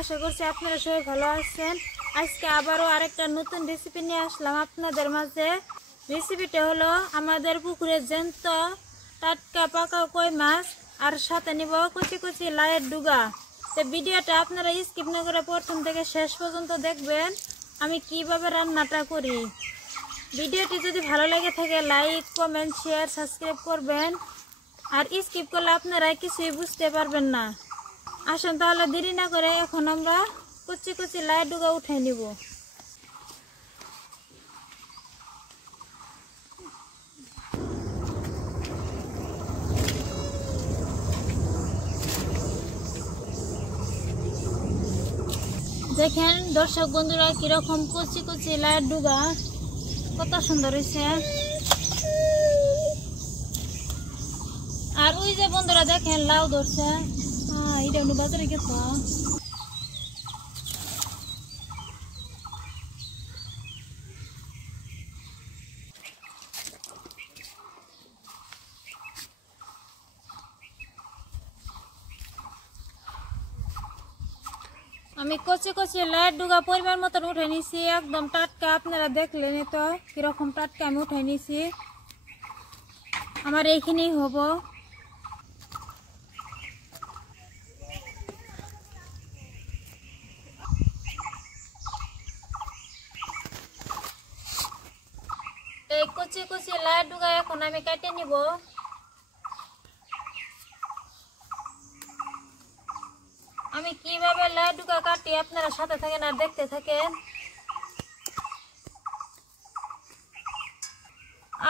আশা করছি আপনারা সবাই ভালো আছেন। আজকে আবারও আরেকটা নতুন রেসিপি নিয়ে আসলাম আপনাদের মাঝে। রেসিপিটা হলো আমাদের পুকুরের জ্যান্ত টাটকা পাকা কই মাছ, আর সাথে নিব কচি কচি লাইয়ের ডুগা। তো ভিডিওটা আপনারা স্কিপ না করে প্রথম থেকে শেষ পর্যন্ত দেখবেন আমি কিভাবে রান্নাটা করি। ভিডিওটি যদি ভালো লেগে থাকে লাইক, কমেন্ট, শেয়ার, সাবস্ক্রাইব করবেন। আর স্কিপ করলে আপনারা কিছুই বুঝতে পারবেন না। আসুন তাহলে দেরি না করে এখন আমরা কচি কচি লাইয়ের ডুগা উঠাই নিব। দেখেন দর্শক বন্ধুরা কিরকম কচি কচি লাইয়ের ডুগা, কত সুন্দর হয়েছে। আর ওই যে বন্ধুরা দেখেন লাউ ধরছে, এটা বাজারে গেছ। আমি কচি কচি লাইয়ের ডুগা পরিমাণ মতন উঠে নিছি, একদম টাটকা। আপনারা দেখলেন তো কিরকম টাটকা আমি উঠে নিছি। আমার এইখানেই হবো। এই কচি কচি লাইয়ের ডুগা এখন আমি কেটে নিব। আমি কিভাবে লাইয়ের ডুগা কাটি আপনারা সাথে থাকেন আর দেখতে থাকেন।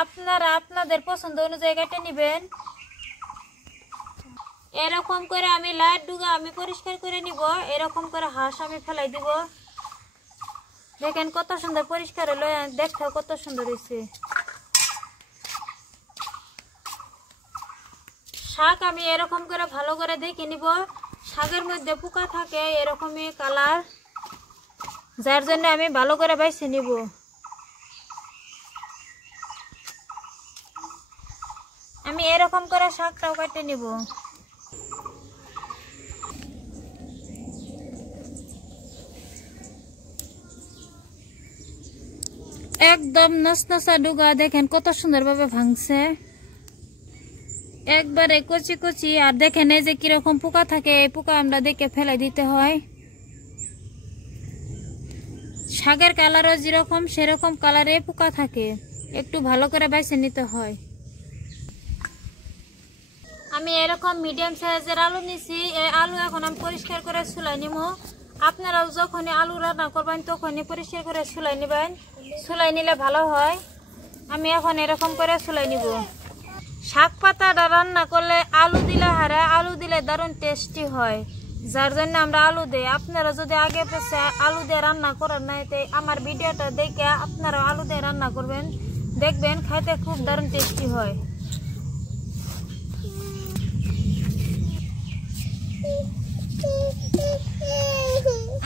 আপনারা আপনাদের পছন্দ অনুযায়ী কেটে নিবেন। এরকম করে আমি লাইয়ের ডুগা আমি পরিষ্কার করে নিব। এরকম করে হাঁস আমি ফেলাই দিব। দেখেন কত সুন্দর পরিষ্কার হলো, দেখতে কত সুন্দর হয়েছে। শাক আমি এরকম করে ভালো করে দেখে নিব। শাকের মধ্যে পোকা থাকে এরকমই কালার, যার জন্য আমি ভালো করে বাইছে নিব। আমি এরকম করে শাকটাও কেটে নিব। একদম নসনসা ডুগা, দেখেন কত সুন্দরভাবে ভাঙছে, একবারে কচি কচি। আর দেখেন এই যে কিরকম পোকা থাকে, এই পোকা আমরা দেখে ফেলে দিতে হয়। শাকের কালারও যেরকম সেরকম কালারে পোকা থাকে, একটু ভালো করে বাইছে নিতে হয়। আমি এরকম মিডিয়াম সাইজের আলু নিছি। এই আলু এখন আমি পরিষ্কার করে চুলাই নিব। আপনারাও যখনই আলু রান্না করবেন তখনই পরিষ্কার করে চুলাই নেবেন, চুলাই নিলে ভালো হয়। আমি এখন এরকম করে চুলাই নিব। শাক পাতাটা রান্না করলে আলু দিলে হারে, আলু দিলে দারুণ টেস্টি হয়, যার জন্য আমরা আলু দিই। আপনারা যদি আগে পেছে আলু দিয়ে রান্না করেন নাই, তাই আমার ভিডিওটা দেখে আপনারা আলু দিয়ে রান্না করবেন, দেখবেন খাইতে খুব দারুণ টেস্টি হয়।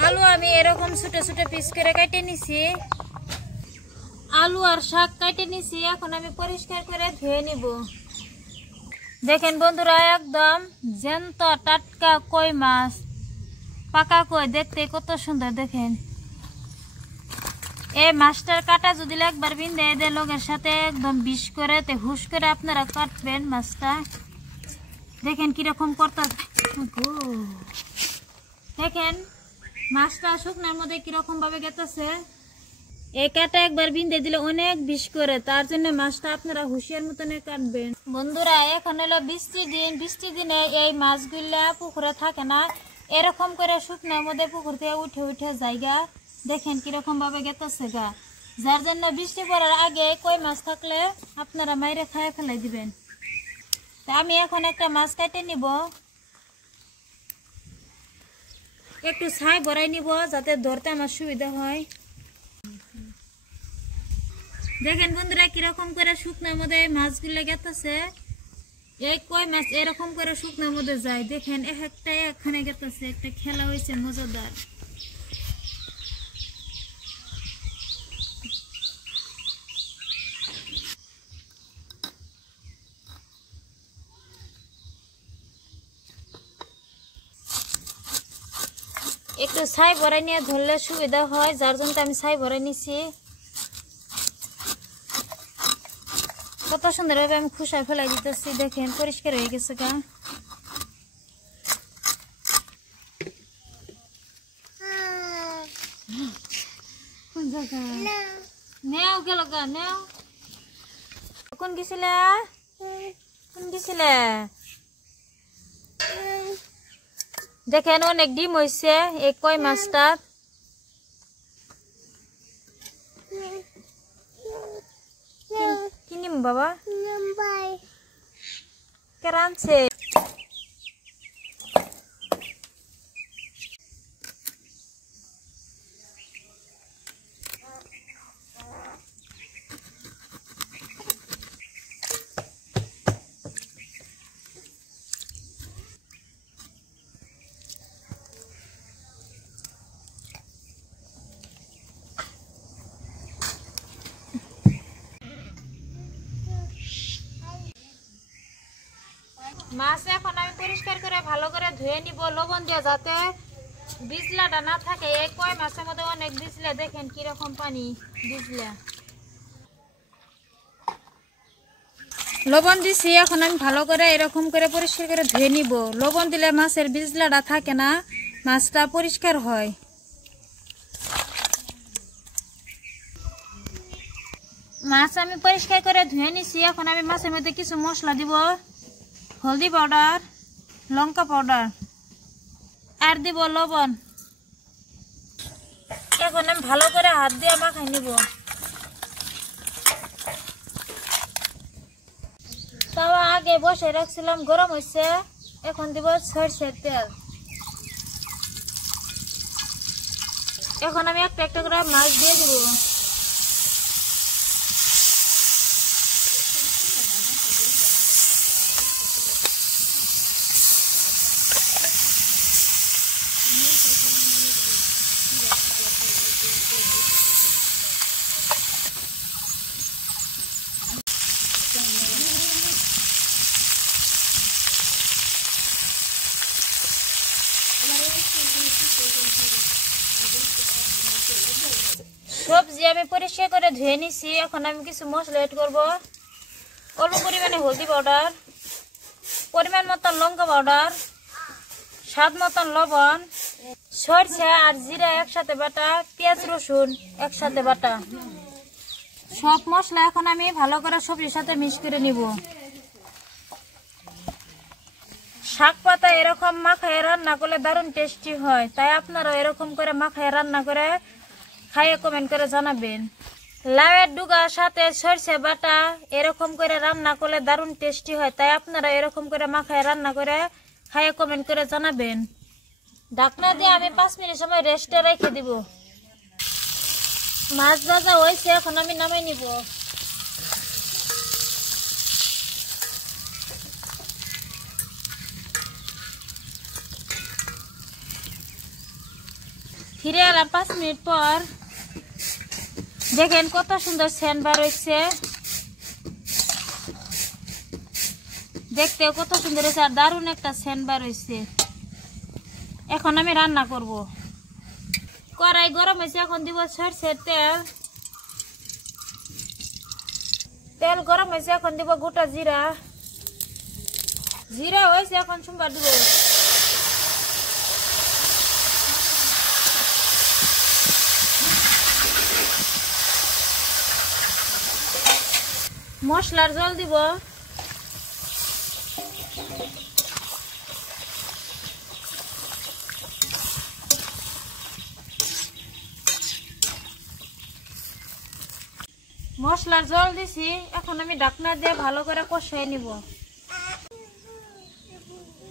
আলু আমি এরকম ছোট ছোট পিস করে কেটে নিছি। আলু আর শাক কেটে নিছি, এখন আমি পরিষ্কার করে ধুয়ে নিব। দেখেন বন্ধুরা একদম জ্যান্ত টাটকা কই মাছ, পাকা কই, দেখতে কত সুন্দর। দেখেন এই মাছটার কাটা যদি একবার বিন্দে দেয় লোকের সাথে একদম বিষ করে হুশ করে আপনারা কাটবেন মাছটা। দেখেন কিরকম করতে, দেখেন মাছটা শুকনার মধ্যে কিরকম ভাবে গেতেছে। এই কাটা একবার বিন্দে দিলে অনেক বিষ করে, তার জন্য মাছটা আপনারা হুঁশিয়ার মতন কাটবেন। বন্ধুরা এখন হলো বৃষ্টির দিন, বৃষ্টির দিনে এই মাছগুলা পুকুরে থাকে না, এরকম করে শুকনার মধ্যে পুকুর থেকে উঠে উঠে জায়গা। দেখেন কিরকম ভাবে গেতেছে গা, যার জন্য বৃষ্টি পড়ার আগে কই মাছ থাকলে আপনারা মাইরে খায় ফেলাই দিবেন। তা আমি এখন একটা মাছ কেটে নিব, একটু ছাই ভরাই নিব যাতে ধরতে আমার সুবিধা হয়। দেখেন বন্ধুরা কিরকম করে শুকনার মধ্যে মাছগুলো গেতেছে। এই কই মাছ এরকম করে শুকনার মধ্যে যায়। দেখেন একটা এখানে গেতেছে, একটা খেলা হয়েছে মজাদার। একটু ছাই ভরাই নিয়ে ধরলে সুবিধা হয়, যার জন্য আমি ছাই ভরাই নিছি। কত সুন্দরভাবে আমি খুশা ফেলাই দিতেছি, দেখেন পরিষ্কার হয়ে গেছে গা। নেও গেল গা, নেও। কোন গেছিলে, কোন গেছিলে? দেখেন অনেক ডিম হয়েছে এই কই মাছটা। কি নিম বাবা? কে রাঁধছে? মাছ এখন আমি পরিষ্কার করে ভালো করে ধুয়ে নিব লবণ দিয়ে, যাতে বিজলাটা না থাকে। এই কই মাছের মধ্যে অনেক বিজলা, দেখেন কিরকম পানি বিজলা। লবণ দিছি, এখন আমি ভালো করে এরকম করে পরিষ্কার করে ধুয়ে নিব। লবণ দিলে মাছের বিজলাটা থাকে না, মাছটা পরিষ্কার হয়। মাছ আমি পরিষ্কার করে ধুয়ে নিছি, এখন আমি মাছের মধ্যে কিছু মশলা দিব। হলদি পাউডার, লঙ্কা পাউডার আর দিব লবণ। এখন আমি ভালো করে হাত দিয়ে মাখাই নিব। তাওয়া আগে বসে রাখছিলাম, গরম হয়েছে। এখন দিব সরষের তেল। এখন আমি একটা একটা করে মাছ দিয়ে দিব। সবজি আমি পরিষ্কার করে ধুয়ে নিছি, এখন আমি কিছু মশলা এড করব। অল্প পরিমাণে হলদি পাউডার, পরিমাণ মতন লঙ্কা পাউডার, স্বাদ মতন লবণ, সরষে আর জিরা একসাথে বাটা, পেঁয়াজ রসুন একসাথে বাটা। সব মশলা এখন আমি ভালো করে সবজির সাথে মিক্স করে নিব। শাক পাতা এরকম মাখায় রান্না করলে দারুণ টেস্টি হয়, তাই আপনারা এরকম করে মাখায় রান্না করে খাইয়ে কমেন্ট করে জানাবেন। লাউয়ের ডুগার সাথে সরষে বাটা এরকম করে রান্না করলে দারুণ টেস্টি হয়, তাই আপনারা এরকম করে মাখায় রান্না করে খাইয়ে কমেন্ট করে জানাবেন। ঢাকনা দিয়ে আমি 5 মিনিট সময় রেস্টে রেখে দিব। মাছ ভাজা হয়েছে, এখন আমি নামাই নিব। ফিরে এলাম 5 মিনিট পর। দেখেন কত সুন্দর সেন্ট বার হয়েছে, দেখতেও কত সুন্দর হয়েছে আর দারুণ একটা সেন্ট বার হয়েছে। এখন আমি রান্না করব। কড়াই গরম হয়েছে, এখন দিব সরষের তেল। তেল গরম হয়েছে, এখন দিব গোটা জিরা। জিরা হয়েছে, এখন সোমবার দিব। মশলার জল দিব। মশলার জল দিছি, এখন আমি ঢাকনা দিয়ে ভালো করে কষিয়ে নিব।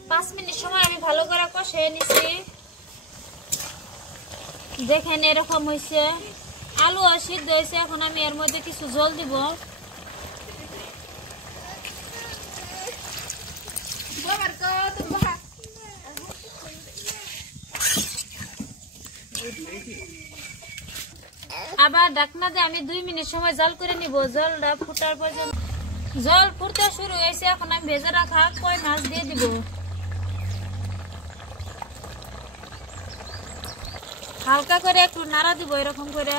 5 মিনিট সময় আমি ভালো করে কষিয়ে নিছি। দেখেন এরকম হয়েছে, আলু সিদ্ধ হয়েছে। এখন আমি এর মধ্যে কিছু জল দিব। আবার ঢাকনা দিয়ে আমি 2 মিনিট সময় জাল করে নিব। জলটা ফুটার পর্যন্ত, জল ফুটতে শুরু হয়েছে, এখন আমি ভেজে রাখা কই মাছ দিয়ে দিব। হালকা করে একটু নাড়া দিব এরকম করে।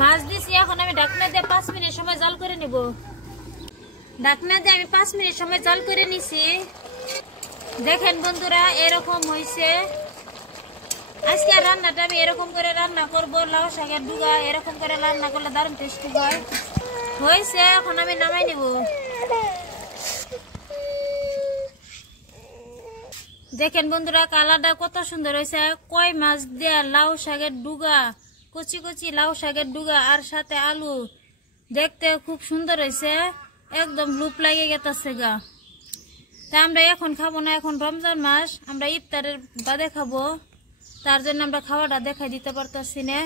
মাছ দিছি, এখন আমি ঢাকনা দিয়ে 5 মিনিট সময় জাল করে নিব। ঢাকনা দিয়ে আমি 5 মিনিট সময় জাল করে নিছি। দেখেন বন্ধুরা এরকম হয়েছে। আজকে রান্নাটা আমি এরকম করে রান্না করবো, লাউ শাকের ডুগা এরকম করে রান্না করলে দারুণ টেস্টি হয়। হয়েছে, এখন আমি নামাই নিব। দেখেন বন্ধুরা কালারটা কত সুন্দর হয়েছে। কই মাছ দিয়ে লাউ শাকের ডুগা, কচি কচি লাউ শাকের ডুগা আর সাথে আলু, দেখতে খুব সুন্দর হয়েছে, একদম লুপ লাগে গেছে গা। তা আমরা এখন খাবো না, এখন রমজান মাস, আমরা ইফতারের বাদে খাবো, তার জন্য আমরা খাওয়াটা দেখাই দিতে পারতেছি না।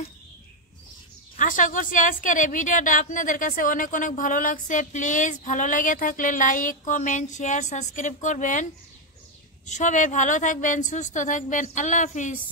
আশা করছি আজকের এই ভিডিওটা আপনাদের কাছে অনেক অনেক ভালো লাগছে। প্লিজ ভালো লেগে থাকলে লাইক, কমেন্ট, শেয়ার, সাবস্ক্রাইব করবেন। সবাই ভালো থাকবেন, সুস্থ থাকবেন। আল্লাহ হাফিজ।